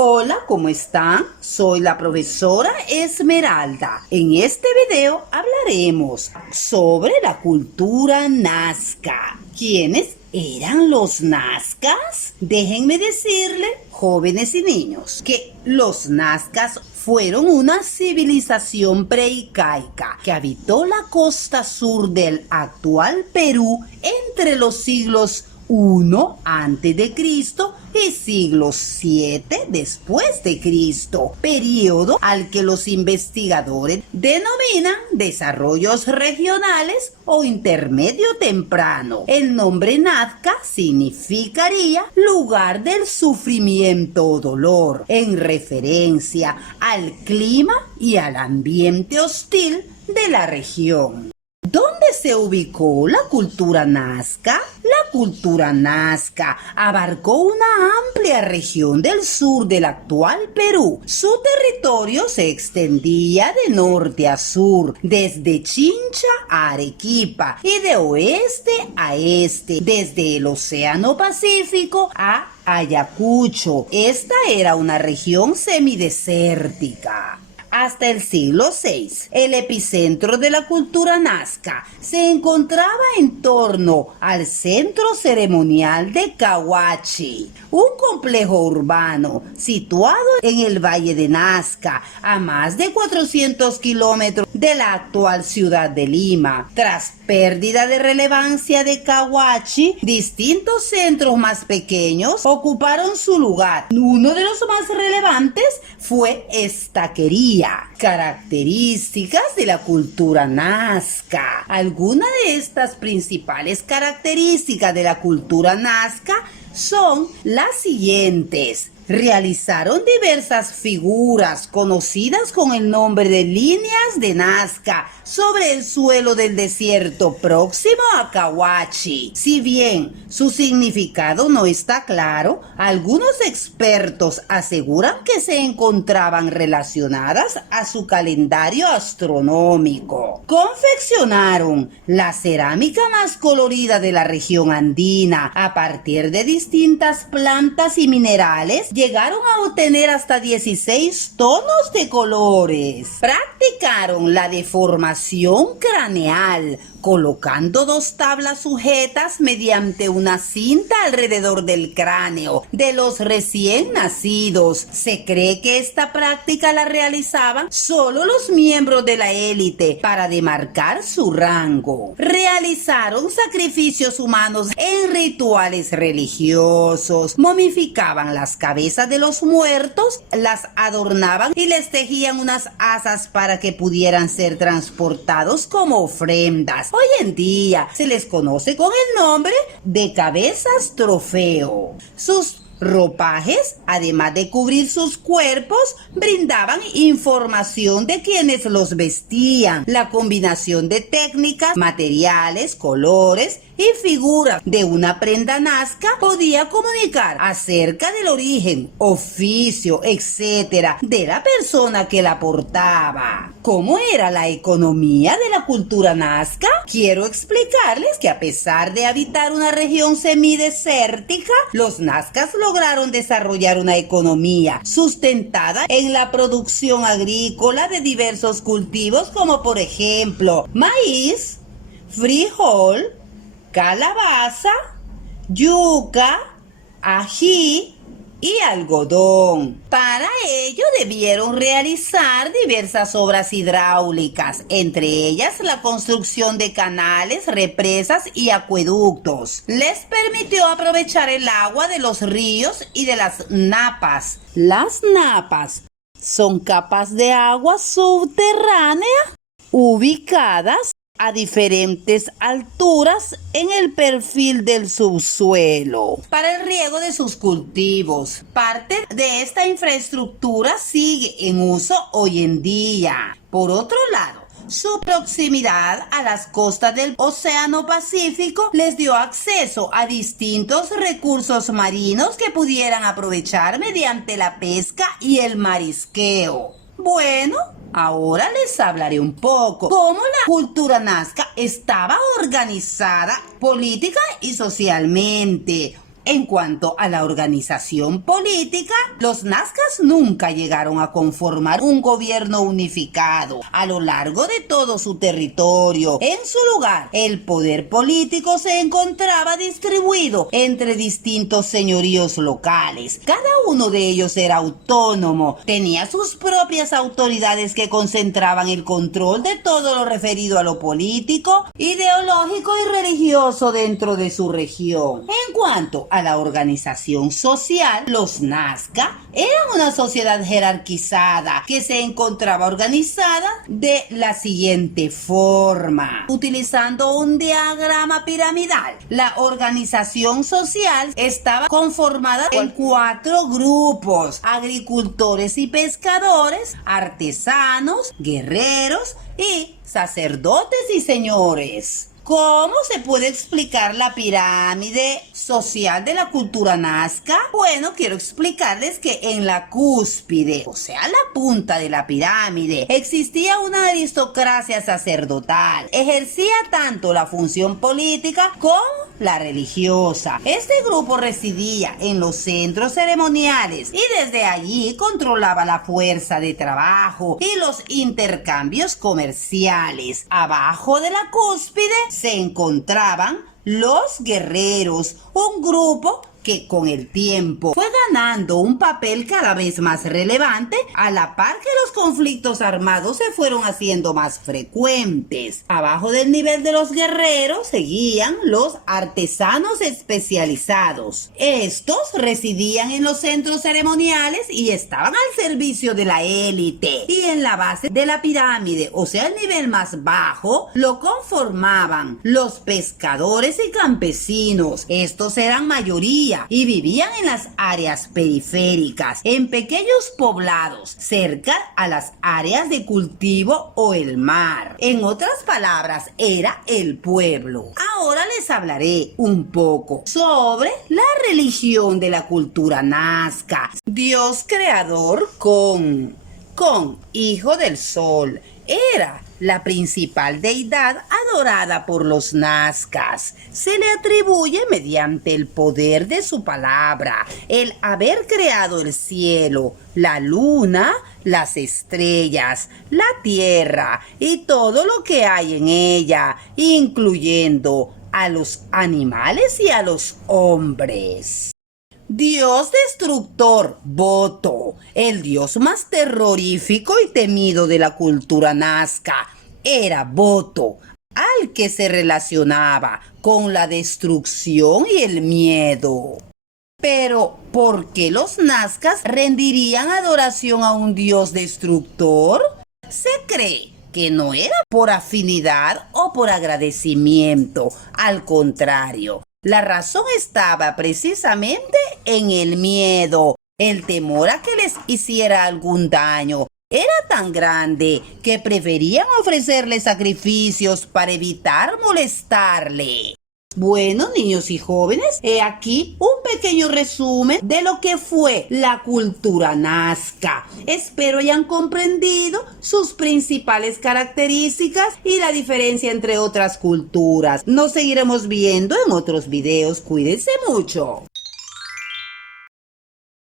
Hola, ¿cómo están? Soy la profesora Esmeralda. En este video hablaremos sobre la cultura nazca. ¿Quiénes eran los nazcas? Déjenme decirle, jóvenes y niños, que los nazcas fueron una civilización preincaica que habitó la costa sur del actual Perú entre los siglos I antes de Cristo y siglo VII después de Cristo, periodo al que los investigadores denominan desarrollos regionales o intermedio temprano. El nombre Nazca significaría lugar del sufrimiento o dolor, en referencia al clima y al ambiente hostil de la región. ¿Dónde se ubicó la cultura nazca? La cultura nazca abarcó una amplia región del sur del actual Perú. Su territorio se extendía de norte a sur, desde Chincha a Arequipa y de oeste a este, desde el Océano Pacífico a Ayacucho. Esta era una región semidesértica. Hasta el siglo VI, el epicentro de la cultura nazca se encontraba en torno al centro ceremonial de Cahuachi, un complejo urbano situado en el Valle de Nazca, a más de 400 kilómetros de la actual ciudad de Lima. Tras pérdida de relevancia de Cahuachi, distintos centros más pequeños ocuparon su lugar. Uno de los más relevantes fue Estaquería. Características de la cultura nazca. Algunas de estas principales características de la cultura nazca son las siguientes. Realizaron diversas figuras conocidas con el nombre de líneas de Nazca sobre el suelo del desierto próximo a Cahuachi. Si bien su significado no está claro, algunos expertos aseguran que se encontraban relacionadas a su calendario astronómico. Confeccionaron la cerámica más colorida de la región andina a partir de distintas plantas y minerales. Llegaron a obtener hasta 16 tonos de colores. Practicaron la deformación craneal, colocando dos tablas sujetas mediante una cinta alrededor del cráneo de los recién nacidos. Se cree que esta práctica la realizaban solo los miembros de la élite para demarcar su rango. Realizaron sacrificios humanos en rituales religiosos, momificaban las cabezas de los muertos, las adornaban y les tejían unas asas para que pudieran ser transportados como ofrendas. Hoy en día se les conoce con el nombre de cabezas trofeo. Sus ropajes, además de cubrir sus cuerpos, brindaban información de quienes los vestían. La combinación de técnicas, materiales, colores y figuras de una prenda nazca podía comunicar acerca del origen, oficio, etcétera, de la persona que la portaba. ¿Cómo era la economía de la cultura nazca? Quiero explicarles que a pesar de habitar una región semidesértica, los nazcas lograron desarrollar una economía sustentada en la producción agrícola de diversos cultivos como por ejemplo maíz, frijol, calabaza, yuca, ají y algodón. Para ello debieron realizar diversas obras hidráulicas, entre ellas la construcción de canales, represas y acueductos. Les permitió aprovechar el agua de los ríos y de las napas. Las napas son capas de agua subterránea ubicadas a diferentes alturas en el perfil del subsuelo para el riego de sus cultivos. Parte de esta infraestructura sigue en uso hoy en día. Por otro lado, su proximidad a las costas del Océano Pacífico les dio acceso a distintos recursos marinos que pudieran aprovechar mediante la pesca y el marisqueo. Bueno, ahora les hablaré un poco cómo la cultura nazca estaba organizada política y socialmente. En cuanto a la organización política, los nazcas nunca llegaron a conformar un gobierno unificado a lo largo de todo su territorio. En su lugar, el poder político se encontraba distribuido entre distintos señoríos locales. Cada uno de ellos era autónomo, tenía sus propias autoridades que concentraban el control de todo lo referido a lo político, ideológico y religioso dentro de su región. En cuanto a la organización social, los nazca eran una sociedad jerarquizada que se encontraba organizada de la siguiente forma, utilizando un diagrama piramidal. La organización social estaba conformada en 4 grupos: agricultores y pescadores, artesanos, guerreros y sacerdotes y señores. ¿Cómo se puede explicar la pirámide social de la cultura nazca? Bueno, quiero explicarles que en la cúspide, o sea, la punta de la pirámide, existía una aristocracia sacerdotal. Ejercía tanto la función política como la religiosa. Este grupo residía en los centros ceremoniales y desde allí controlaba la fuerza de trabajo y los intercambios comerciales. Abajo de la cúspide se encontraban los guerreros, un grupo que con el tiempo fue ganando un papel cada vez más relevante a la par que los conflictos armados se fueron haciendo más frecuentes. Abajo del nivel de los guerreros seguían los artesanos especializados. Estos residían en los centros ceremoniales y estaban al servicio de la élite. Y en la base de la pirámide, o sea, el nivel más bajo, lo conformaban los pescadores y campesinos. Estos eran mayoría y vivían en las áreas periféricas, en pequeños poblados, cerca a las áreas de cultivo o el mar. En otras palabras, era el pueblo. Ahora les hablaré un poco sobre la religión de la cultura nazca. Dios creador Con, hijo del sol, era la principal deidad adorada por los nazcas. Se le atribuye mediante el poder de su palabra el haber creado el cielo, la luna, las estrellas, la tierra y todo lo que hay en ella, incluyendo a los animales y a los hombres. Dios destructor, Voto, el dios más terrorífico y temido de la cultura nazca, era Voto, al que se relacionaba con la destrucción y el miedo. Pero, ¿por qué los nazcas rendirían adoración a un dios destructor? Se cree que no era por afinidad o por agradecimiento, al contrario. La razón estaba precisamente en el miedo, el temor a que les hiciera algún daño. Era tan grande que preferían ofrecerle sacrificios para evitar molestarle. Bueno, niños y jóvenes, he aquí un pequeño resumen de lo que fue la cultura nazca. Espero hayan comprendido sus principales características y la diferencia entre otras culturas. Nos seguiremos viendo en otros videos. Cuídense mucho.